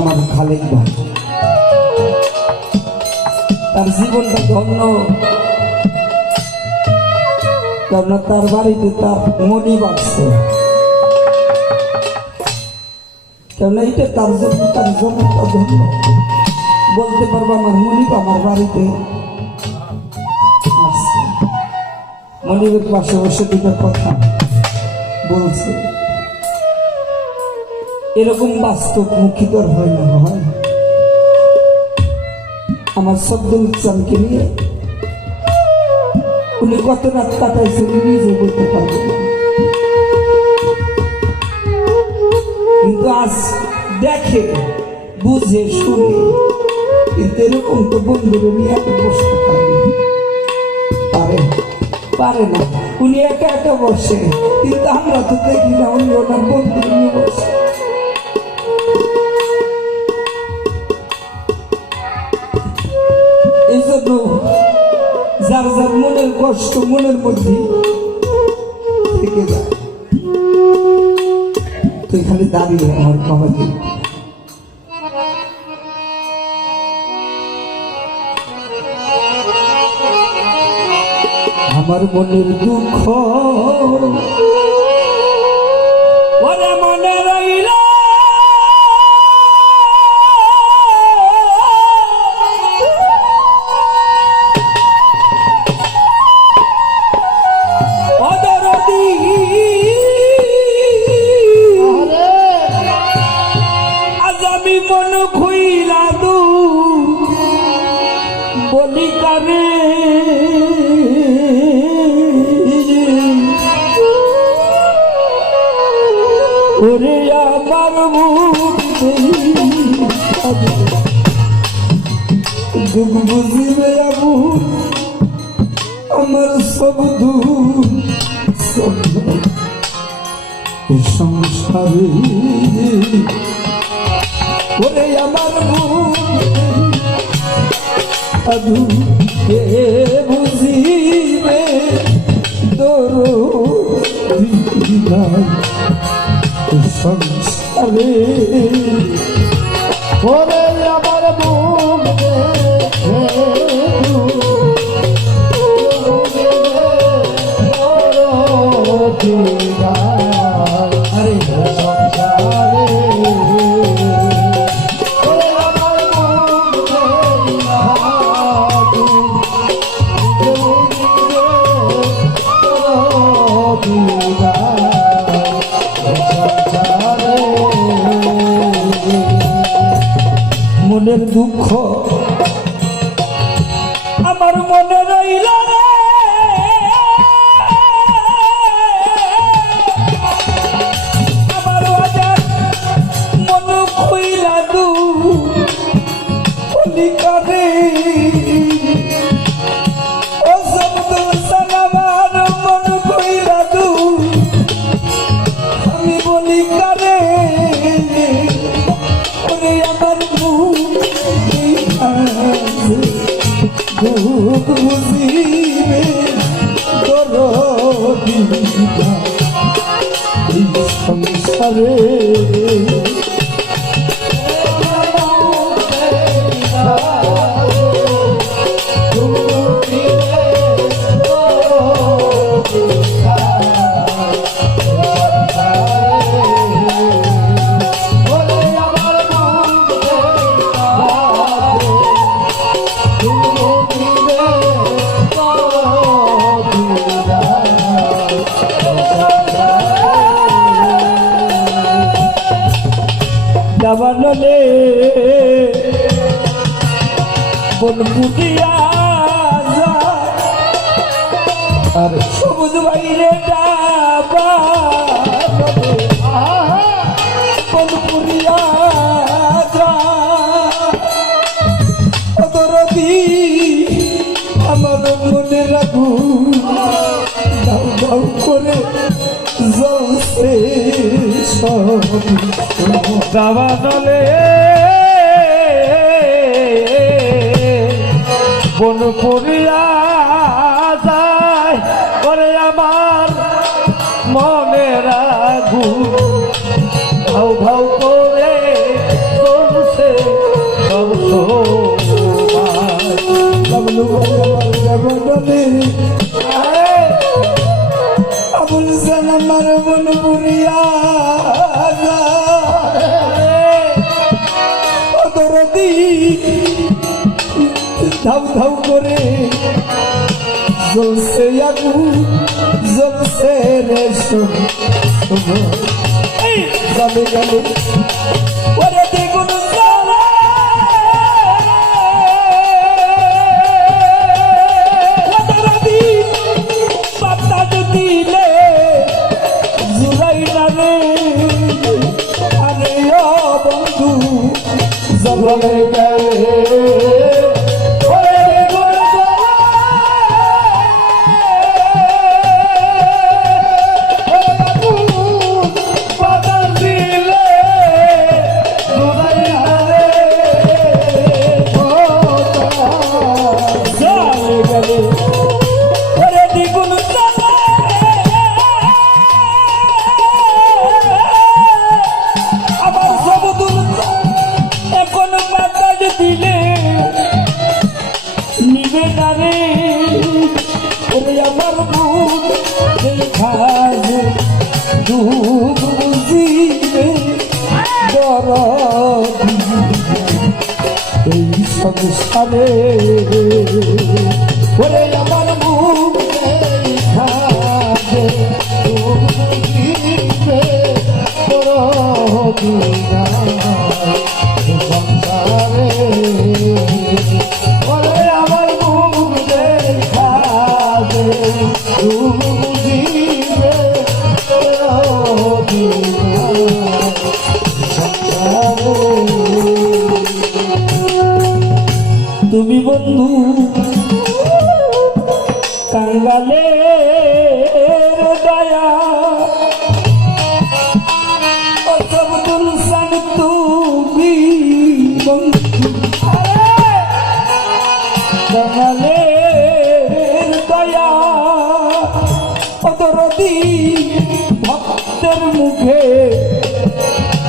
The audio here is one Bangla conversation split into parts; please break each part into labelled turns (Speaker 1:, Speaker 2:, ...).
Speaker 1: আমার খালেক ভাই তার জীবনটা ধন্য। কেননা তার বাড়িতে তার মনি বাড়ছে কেননা এটা তার জন্য, তার জন্মটা ধন্য। বলতে পারব আমার মনিব আমার বাড়িতে মনিবের পাশে বসে কথা বলছে। এরকম বাস্তব মুখিতর হয় না, হয়। আমার সব্দুল ইসলামকে নিয়ে উনি কত রাত কাটাইছেন নিজে বলতে পারবেন কিন্তু আজ দেখে, বুঝে, শুনে কিন্তু এরকম তো বন্ধুরে নিয়ে এত বসতে পারে পারে পারে না। উনি একা একা বসে, কিন্তু আমরা তো দেখি না উনি ওনার বন্ধু নিয়ে বসে। কষ্ট মনের মধ্যে থেকে যায়। তুই খালি দাঁড়িয়ে আমার বাবাকে আমার মনের দুঃখ আবু আমার সব দূর সব এই সংসারে ওরে আমার আদু কে বুঝিবে তোর সংসারে
Speaker 2: ওরে দুঃখ
Speaker 1: সংসারে পুরিয়া যা অদরদি আমার মনে রাখু, দাও করে জ্বলছে সব।
Speaker 2: দাবানলে বন পড়িয়া যায় করে আমার মনের আগুন
Speaker 1: আবুল সালামার মন পুরিয়া ধাউ ধাউ করে জ্বলছে আগুন জ্বলছে রে জানে গেলে সংসারে ওরে আমার মুখ দেখাবে
Speaker 2: দিবে পরদিনা তুমি
Speaker 1: বন্ধু। কাঙ্গালে দয়া। অসবদুল ভক্তের মুখে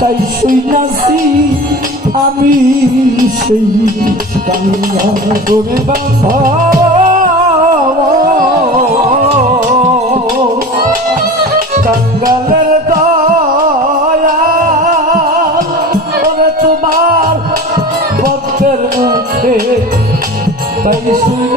Speaker 1: তাই শুইনাছি। আমি সেই কামিয়া করে বাবা
Speaker 2: কঙ্গালের তোমার ভক্তের মুখে তাই শুনেছি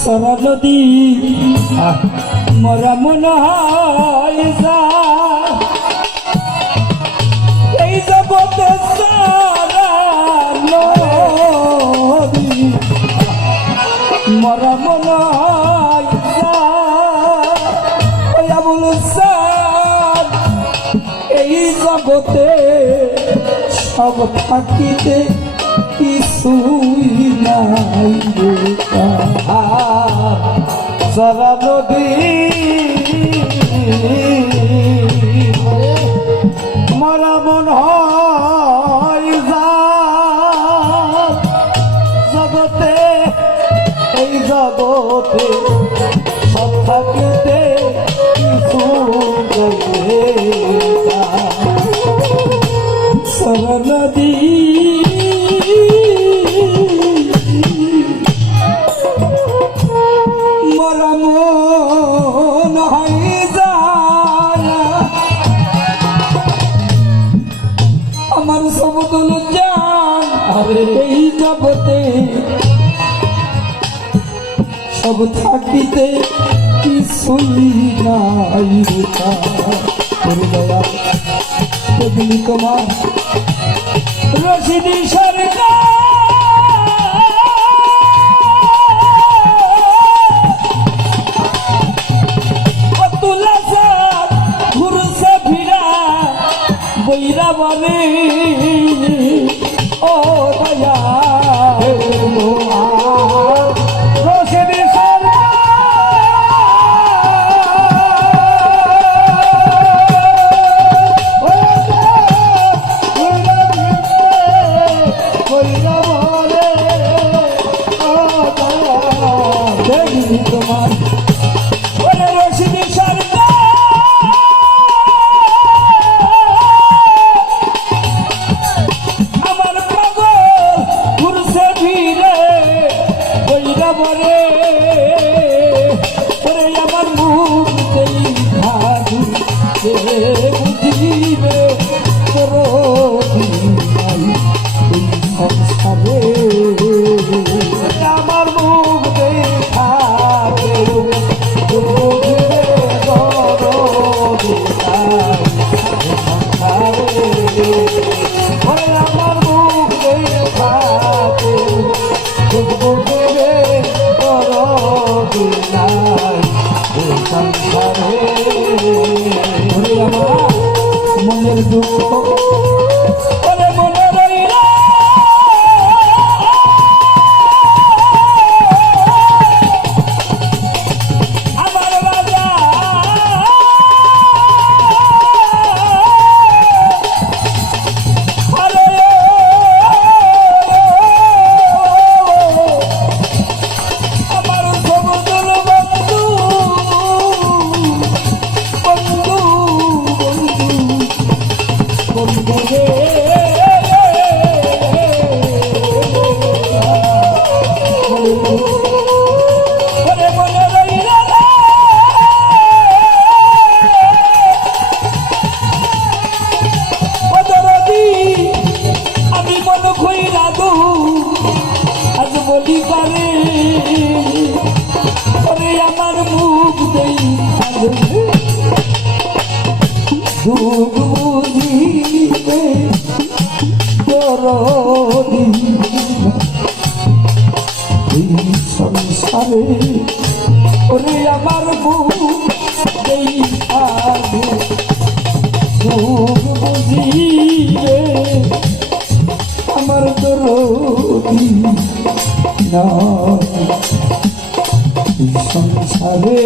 Speaker 1: সরা নদী মরা মনে হয় এই জগতে সারা নদী মরা এই জগতে সব থাকিতে সুইলাই
Speaker 2: সারা নদী
Speaker 1: রশিদি সংসারে ওরে আমার বুক এই আগে বুঝিয়ে আমার না সংসারে